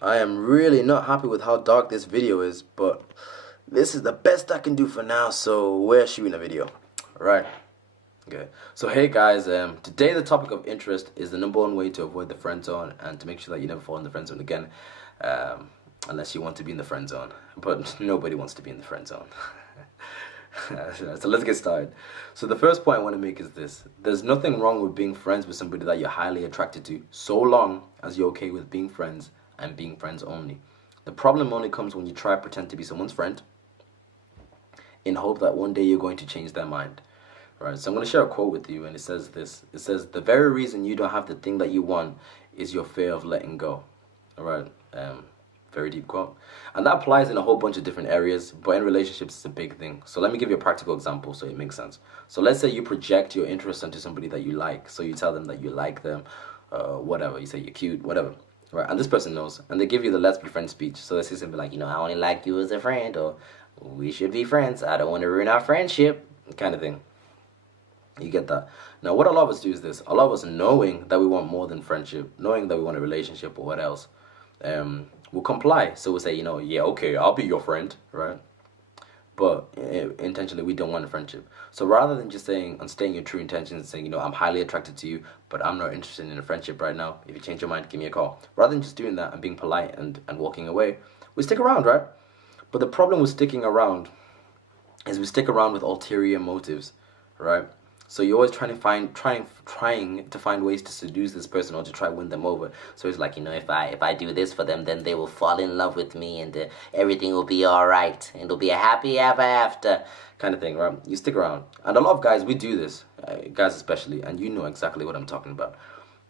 I am really not happy with how dark this video is, but this is the best I can do for now, so we're shooting a video. Alright. Okay. So hey guys, today the topic of interest is the #1 way to avoid the friend zone and to make sure that you never fall in the friend zone again. Unless you want to be in the friend zone. But nobody wants to be in the friend zone. So let's get started. So the first point I want to make is this. There's nothing wrong with being friends with somebody that you're highly attracted to, so long as you're okay with being friends and being friends only. The problem only comes when you try to pretend to be someone's friend in hope that one day you're going to change their mind. Right? So I'm going to share a quote with you, and it says this. It says, "The very reason you don't have the thing that you want is your fear of letting go." All right. Very deep quote. And that applies in a whole bunch of different areas, but in relationships it's a big thing. So let me give you a practical example so it makes sense. So let's say you project your interest onto somebody that you like. So you tell them that you like them, whatever. You say you're cute, whatever. Right? And this person knows. And they give you the let's be friends speech. So they say something like, I only like you as a friend, or we should be friends. I don't want to ruin our friendship, kind of thing. You get that? Now, what a lot of us do is this. A lot of us, knowing that we want more than friendship, knowing that we want a relationship or what else, we'll comply. So we'll say, yeah, okay, I'll be your friend, right? But intentionally, we don't want a friendship. So rather than just saying and stating your true intentions and saying, I'm highly attracted to you, but I'm not interested in a friendship right now. If you change your mind, give me a call. Rather than just doing that and being polite and walking away, we stick around, right? But the problem with sticking around is we stick around with ulterior motives, right? So you're always trying to find ways to seduce this person or to try to win them over. So it's like, if I do this for them, then they will fall in love with me, and everything will be all right, and it'll be a happy ever after kind of thing, right? You stick around, and a lot of guys, we do this, guys especially, and you know exactly what I'm talking about.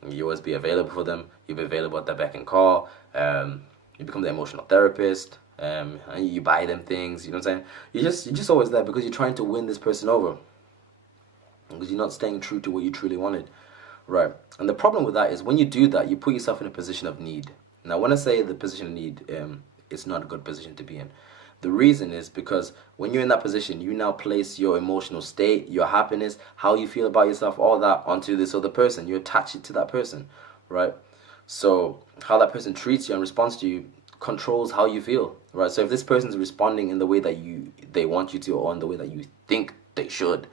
You always be available for them. You be available at their beck and call. You become the emotional therapist. And you buy them things. You know what I'm saying? You're just always there because you're trying to win this person over, because you're not staying true to what you truly wanted, right? And the problem with that is when you do that, you put yourself in a position of need. Now, when I say the position of need, it's not a good position to be in. The reason is because when you're in that position, you now place your emotional state, your happiness, how you feel about yourself, all that onto this other person. You attach it to that person, right? So how that person treats you and responds to you controls how you feel, right? So if this person's responding in the way that they want you to, or in the way that you think they should,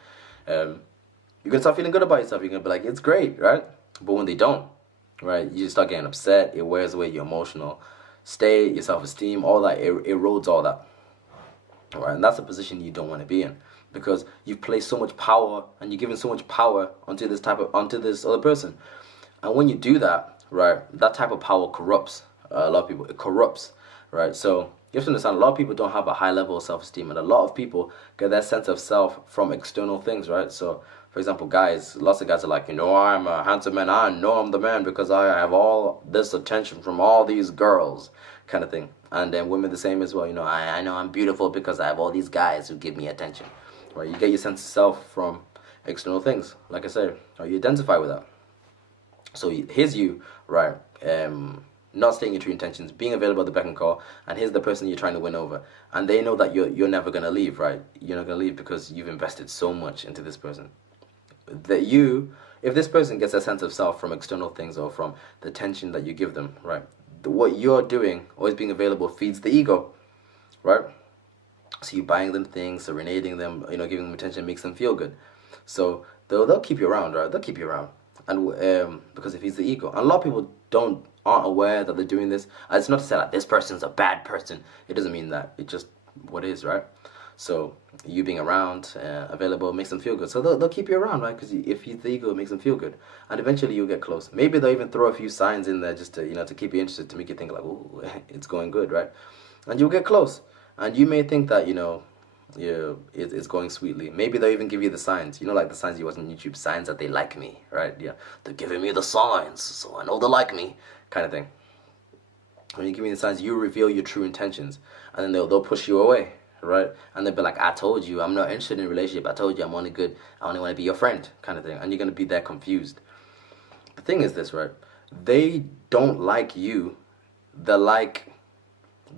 you're going to start feeling good about yourself. You're going to be like, it's great, right? But when they don't, right, you just start getting upset. It wears away your emotional state, your self-esteem, all that. It erodes all that, right? And that's a position you don't want to be in, because you've placed so much power and you're giving so much power onto this other person. And when you do that, right, that type of power corrupts a lot of people. It corrupts, right? So you have to understand, a lot of people don't have a high level of self-esteem, and a lot of people get their sense of self from external things, right? So for example, guys, lots of guys are like, I'm a handsome man, I know I'm the man because I have all this attention from all these girls, kind of thing. And then women the same as well, I know I'm beautiful because I have all these guys who give me attention, right? You get your sense of self from external things, like I said, or you identify with that. So here's you, right, not stating your true intentions, being available at the beck and call, and here's the person you're trying to win over, and they know that you're never going to leave, right? You're not going to leave because you've invested so much into this person. That if this person gets a sense of self from external things or from the attention that you give them, right, what you're doing, always being available, feeds the ego, right? So you're buying them things, serenading them, giving them attention, makes them feel good. So they'll keep you around, right? They'll keep you around, and because it feeds the ego. And a lot of people aren't aware that they're doing this. And it's not to say that this person's a bad person. It doesn't mean that. It's just what it is, right? So you being around, available, makes them feel good. So they'll keep you around, right? Because if you the ego, it makes them feel good, and eventually you'll get close. Maybe they'll even throw a few signs in there just to to keep you interested, to make you think like, oh, it's going good, right? And you'll get close, and you may think that it's going sweetly. Maybe they'll even give you the signs, like the signs you watch on YouTube, signs that they like me, right? Yeah, they're giving me the signs, so I know they like me, kind of thing. When you give me the signs, you reveal your true intentions, and then they'll push you away. Right? And they'll be like, I told you I'm not interested in a relationship. I told you I'm only good. I only want to be your friend, kind of thing. And you're going to be there confused. The thing is this, right? They don't like you. They like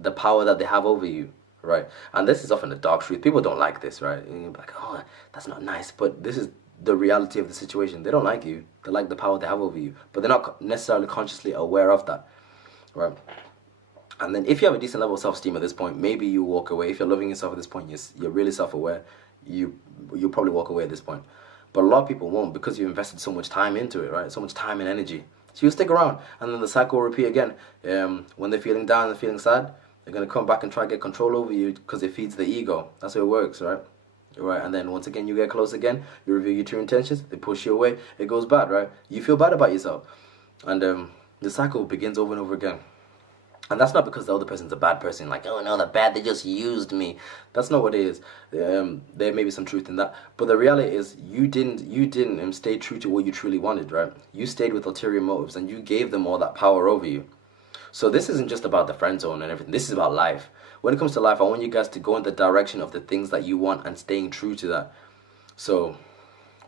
the power that they have over you, right? And this is often the dark truth. People don't like this, right? And you're like, oh, that's not nice. But this is the reality of the situation. They don't like you. They like the power they have over you. But they're not necessarily consciously aware of that. right? And then if you have a decent level of self-esteem at this point, maybe you walk away. If you're loving yourself at this point, you're really self-aware, you'll probably walk away at this point. But a lot of people won't, because you've invested so much time into it, right? So much time and energy. So you'll stick around, and then the cycle will repeat again. When they're feeling down and feeling sad, they're going to come back and try to get control over you because it feeds the ego. That's how it works, right? Right, and then once again you get close again, you reveal your true intentions, they push you away, it goes bad, right? You feel bad about yourself. And the cycle begins over and over again. And that's not because the other person's a bad person, like, oh no, they're bad, they just used me. That's not what it is. There may be some truth in that, but the reality is you didn't stay true to what you truly wanted, right? You stayed with ulterior motives, and you gave them all that power over you. So this isn't just about the friend zone and everything. This is about life. When it comes to life, I want you guys to go in the direction of the things that you want and staying true to that. So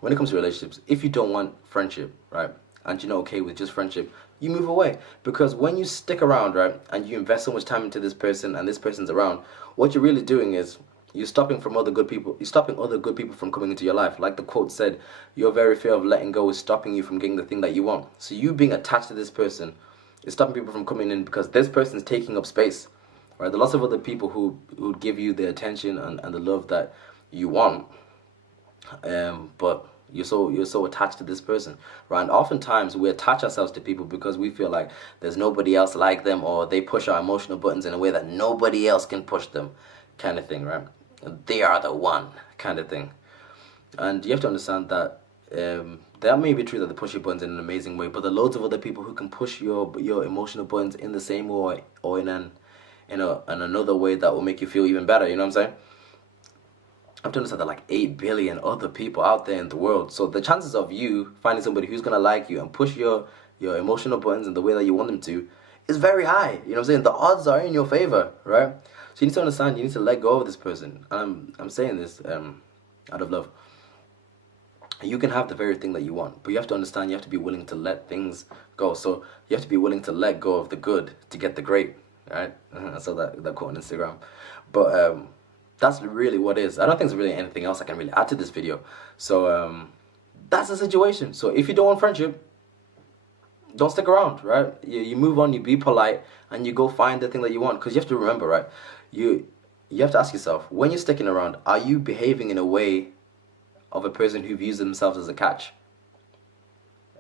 when it comes to relationships, if you don't want friendship, right, and you're not okay with just friendship, you move away. Because when you stick around, right, and you invest so much time into this person and this person's around, what you're really doing is you're stopping other good people from coming into your life. Like the quote said, your very fear of letting go is stopping you from getting the thing that you want. So you being attached to this person is stopping people from coming in, because this person is taking up space, right? There are lots of other people who give you the attention and the love that you want, but you're so attached to this person, right? And oftentimes we attach ourselves to people because we feel like there's nobody else like them, or they push our emotional buttons in a way that nobody else can push them, kind of thing, right? They are the one, kind of thing. And you have to understand that that may be true that they push your buttons in an amazing way, but there are loads of other people who can push your emotional buttons in the same way, or in another way that will make you feel even better. You know what I'm saying? I've to understand that like 8 billion other people out there in the world. So the chances of you finding somebody who's gonna like you and push your emotional buttons in the way that you want them to is very high. You know what I'm saying? The odds are in your favor, right? So you need to understand, you need to let go of this person. And I'm saying this out of love. You can have the very thing that you want, but you have to understand, you have to be willing to let things go. So you have to be willing to let go of the good to get the great, right? I saw that quote on Instagram. But that's really what it is. I don't think there's really anything else I can really add to this video. So that's the situation. So if you don't want friendship, don't stick around, right? You move on, you be polite, and you go find the thing that you want. Because you have to remember, right? You have to ask yourself, when you're sticking around, are you behaving in a way of a person who views themselves as a catch?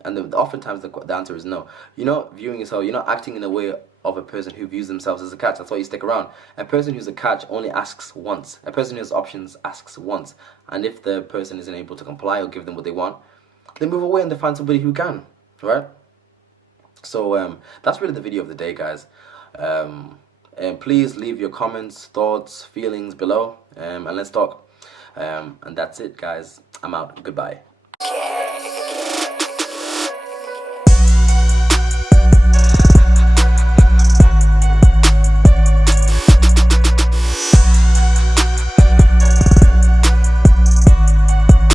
And oftentimes the answer is no. You're not viewing yourself, you're not acting in a way of a person who views themselves as a catch. That's why you stick around. A person who's a catch only asks once. A person who has options asks once. And if the person isn't able to comply or give them what they want, they move away and they find somebody who can, right? So that's really the video of the day, guys. And please leave your comments, thoughts, feelings below, and let's talk. And that's it, guys. I'm out. Goodbye.